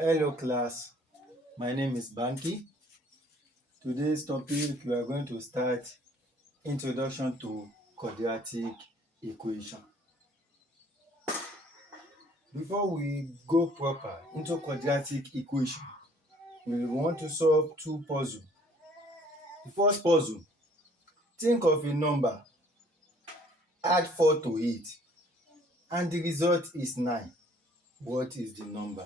Hello class, my name is Banky. Today's topic we are going to start introduction to quadratic equation. Before we go proper into quadratic equation, we want to solve two puzzles. The first puzzle, think of a number, add 4 to it, and the result is 9. What is the number?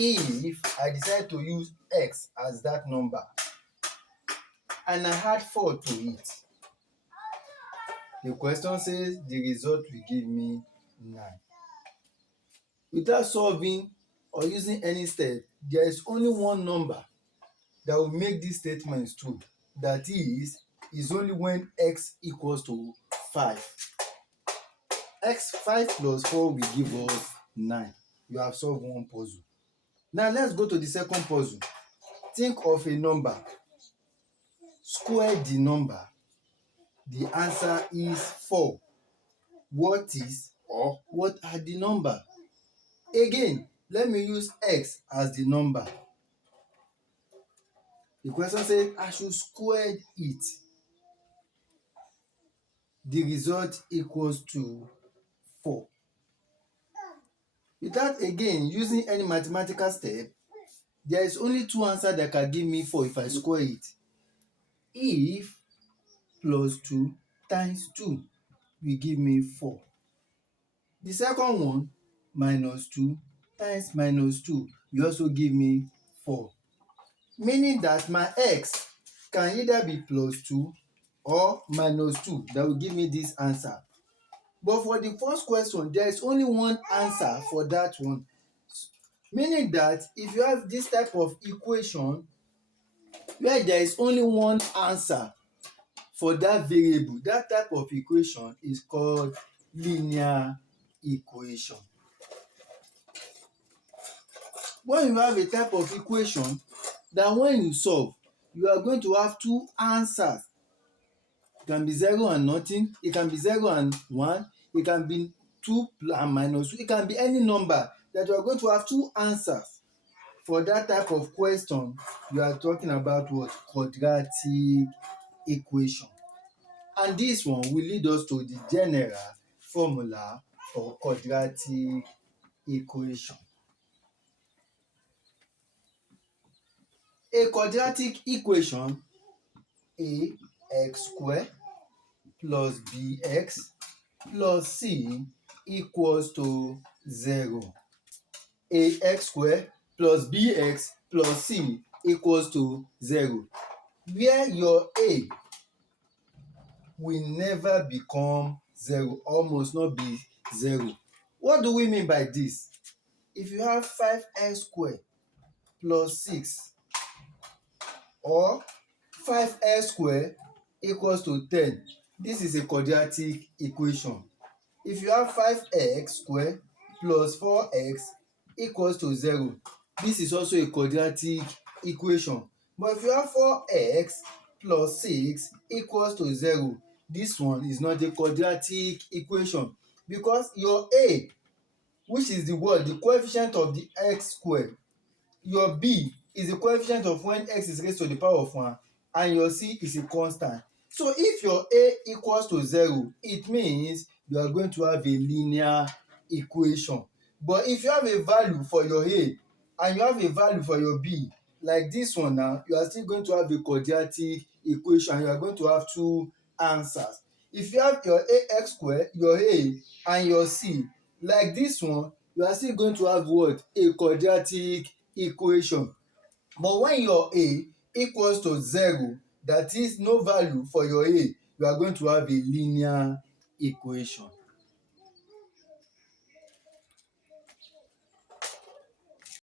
If I decide to use x as that number and I add 4 to it, the question says the result will give me 9. Without solving or using any step, there is only one number that will make this statement true. That is only when x equals to 5. 5 plus 4 will give us 9. You have solved one puzzle. Now let's go to the second puzzle. Think of a number. Square the number. The answer is 4. What are the number? Again, let me use x as the number. The question says I should square it. The result equals to 4. Without again using any mathematical step, there is only two answers that can give me 4 if I square it. If plus 2 times 2 will give me 4. The second one, minus 2 times minus 2 will also give me 4. Meaning that my x can either be plus 2 or minus 2 that will give me this answer. But for the first question, there is only one answer for that one. Meaning that if you have this type of equation where there is only one answer for that variable, that type of equation is called linear equation. When you have a type of equation that when you solve, you are going to have two answers. It can be 0 and nothing, it can be 0 and 1, it can be 2 and minus 2, it can be any number that you are going to have two answers. For that type of question, you are talking about what? Quadratic equation. And this one will lead us to the general formula for quadratic equation. A quadratic equation, ax squared plus bx plus c equals to 0. Ax squared plus bx plus c equals to 0. Where your a will never become 0 or must not be 0. What do we mean by this? If you have 5x squared plus 6 or 5x squared equals to 10, this is a quadratic equation. If you have 5x squared plus 4x equals to 0, this is also a quadratic equation. But if you have 4x plus 6 equals to 0, this one is not a quadratic equation because your a, which is the coefficient of the x squared, your b is the coefficient of when x is raised to the power of 1, and your c is a constant. So if your a equals to 0, it means you are going to have a linear equation. But if you have a value for your a and you have a value for your b, like this one now, you are still going to have a quadratic equation. You are going to have two answers. If you have your ax squared, your a, and your c, like this one, you are still going to have what? A quadratic equation. But when your a equals to 0, that is no value for your a, you are going to have a linear equation.